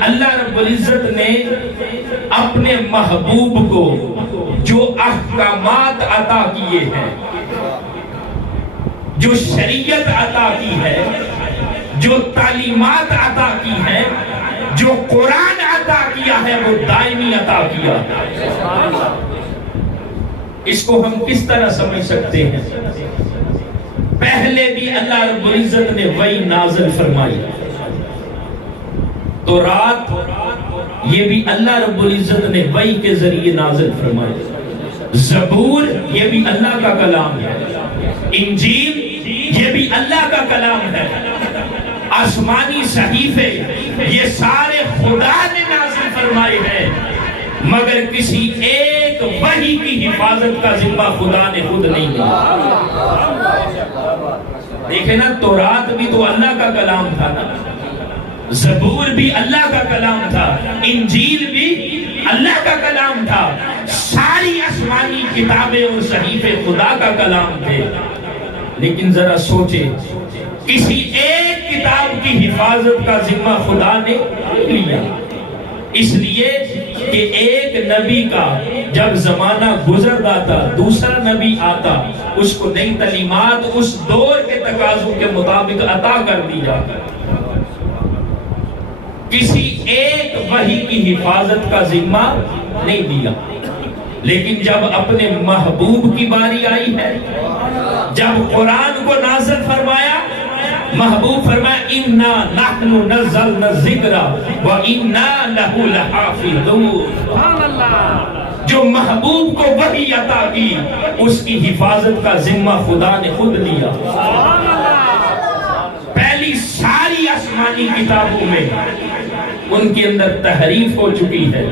اللہ رب العزت نے اپنے محبوب کو جو احکامات عطا کیے ہیں، جو شریعت عطا کی ہے، جو تعلیمات عطا کی ہے، جو قرآن عطا کیا ہے، وہ دائمی عطا کیا ہے۔ اس کو ہم کس طرح سمجھ سکتے ہیں؟ پہلے بھی اللہ رب العزت نے وحی نازل فرمائی، تو رات یہ بھی اللہ رب العزت نے وحی کے ذریعے نازل فرمائی، زبور یہ بھی اللہ کا کلام ہے، انجیل یہ بھی اللہ کا کلام ہے، آسمانی صحیفے یہ سارے خدا نے نازل فرمائے ہیں، مگر کسی ایک وحی کی حفاظت کا ذمہ خدا نے خود نہیں لیا۔ دیکھیں نا، تورات بھی تو اللہ کا کلام تھا نا، زبور بھی اللہ کا کلام تھا، انجیل بھی اللہ کا کلام تھا، ساری آسمانی کتابیں اور صحیفے خدا کا کلام تھے۔ لیکن ذرا سوچے، کسی ایک کتاب کی حفاظت کا ذمہ خدا نے لیا، اس لیے کہ ایک نبی کا جب زمانہ گزر جاتا دوسرا نبی آتا، اس کو نئی تعلیمات اس دور کے تقاضوں کے مطابق عطا کر دی جاتا۔ کسی ایک وحی کی حفاظت کا ذمہ نہیں دیا، لیکن جب اپنے محبوب کی باری آئی ہے، جب قرآن کو نازل فرمایا، محبوب فرمایا اِنَّا نَحْنُ نَزَّلْنَا الذِّكْرَ وَإِنَّا لَهُ لَحَافِظُونَ۔ جو محبوب کو وحی عطا کی، اس کی حفاظت کا ذمہ خدا نے خود لیا۔ پہلی ساری آسمانی کتابوں میں ان کے اندر تحریف ہو چکی ہے،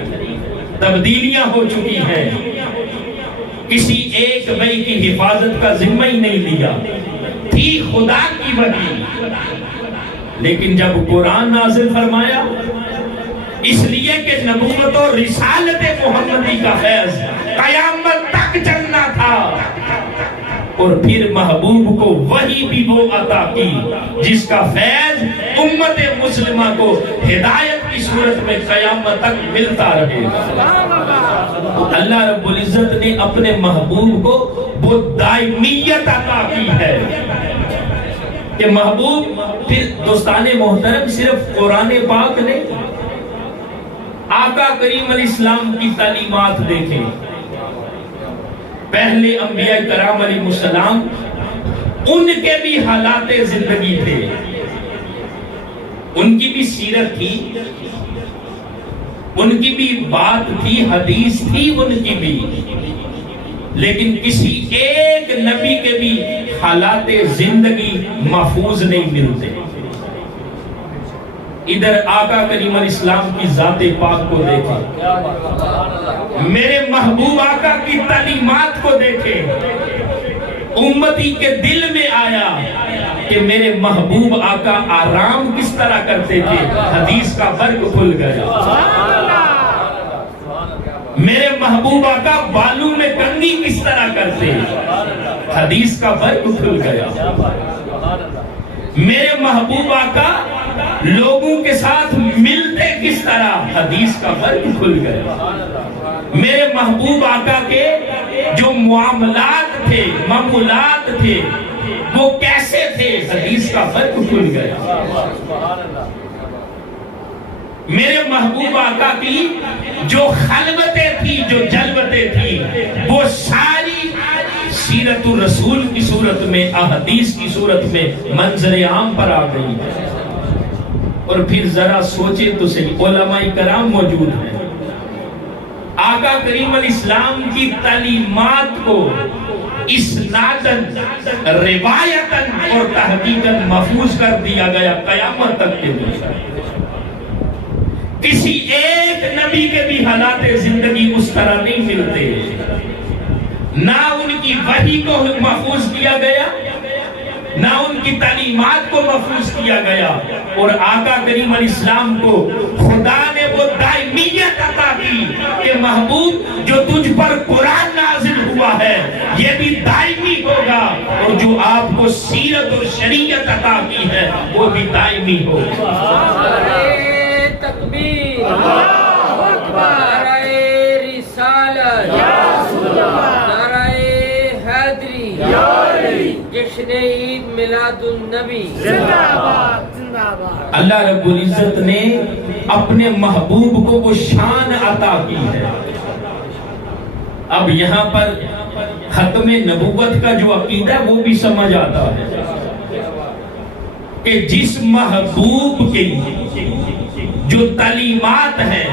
تبدیلیاں ہو چکی ہیں، کسی ایک وحی کی حفاظت کا ذمہ ہی نہیں لیا، تھی خدا کی وحی۔ لیکن جب قرآن نازل فرمایا، اس لیے کہ نبوت و رسالت محمدی کا فیض قیامت تک چلنا تھا، اور پھر محبوب کو وحی بھی وہ عطا کی جس کا فیض امت مسلمہ کو ہدایت کی صورت میں قیامت تک ملتا رہے۔ اللہ رب العزت نے اپنے محبوب کو وہ دائمیت عطا کی ہے کہ محبوب پھر دوستان محترم صرف قرآن پاک نے، آقا کریم علیہ السلام کی تعلیمات دیکھیں، پہلے انبیاء کرام علیہ السلام ان کے بھی حالات زندگی تھے، ان کی بھی سیرت تھی، ان کی بھی بات تھی، حدیث تھی ان کی بھی، لیکن کسی ایک نبی کے بھی حالات زندگی محفوظ نہیں ملتے۔ ادھر آقا کریم علیہ السلام کی ذات پاک کو دیکھیں، میرے محبوب آقا کی تعلیمات کو دیکھیں، امتی کے دل میں آیا کہ میرے محبوب آقا آرام کس طرح کرتے تھے، حدیث کا برگ کھل گیا۔ میرے محبوب آقا بالوں میں کنگھی کس طرح کرتے، حدیث کا برگ کھل گیا۔ میرے محبوب آقا لوگوں کے ساتھ ملتے کس طرح، حدیث کا برگ کھل گیا۔ میرے محبوب آقا کے جو معاملات تھے، معمولات تھے، وہ کیسے تھے، حدیث کا برگ کھل گیا۔ میرے محبوب آقا کی جو خلوتیں تھی، جو جلوتیں تھی، وہ ساری سیرت الرسول کی صورت میں، احادیث کی صورت میں منظر عام پر آ گئی ہے۔ اور پھر ذرا سوچے تو صحیح، علماء کرام موجود ہیں، آقا کریم علیہ السلام کی تعلیمات کو اسناداً، روایتاً اور تحقیقاً محفوظ کر دیا گیا قیامت تک کے لیے۔ کسی ایک نبی کے بھی حالات زندگی اس طرح نہیں ملتے، نہ ان کی وحی کو محفوظ کیا گیا، نہ ان کی تعلیمات کو محفوظ کیا گیا، اور آقا کریم علیہ السلام کو خدا نے وہ دائمیت عطا کی کہ محبوب جو تجھ پر قرآن نازل ہوا ہے یہ بھی دائمی ہوگا، اور جو آپ کو سیرت اور شریعت عطا کی ہے وہ بھی دائمی ہوگا۔ تکبیر۔ میلاد النبی زندہ باد زندہ باد۔ اللہ رب العزت نے اپنے محبوب کو وہ شان عطا کی ہے۔ اب یہاں پر ختم نبوت کا جو عقیدہ ہے وہ بھی سمجھ آتا ہے کہ جس محبوب کی جو تعلیمات ہیں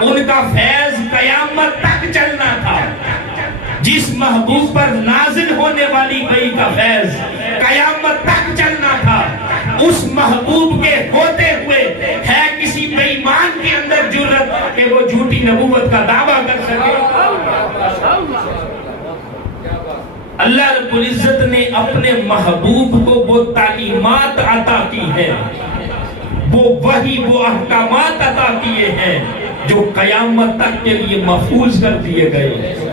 ان کا فیض قیامت تک چلنا تھا، جس محبوب پر نازل ہونے والی وحی کا فیض قیامت تک چلنا تھا، اس محبوب کے ہوتے ہوئے ہے کسی بے ایمان کے اندر جرأت کہ وہ جھوٹی نبوت کا دعویٰ کر سکے؟ اللہ رب العزت نے اپنے محبوب کو وہ تعلیمات عطا کی ہے، وہ وحی، وہ احکامات عطا کیے ہیں جو قیامت تک کے لیے محفوظ کر دیے گئے ہیں۔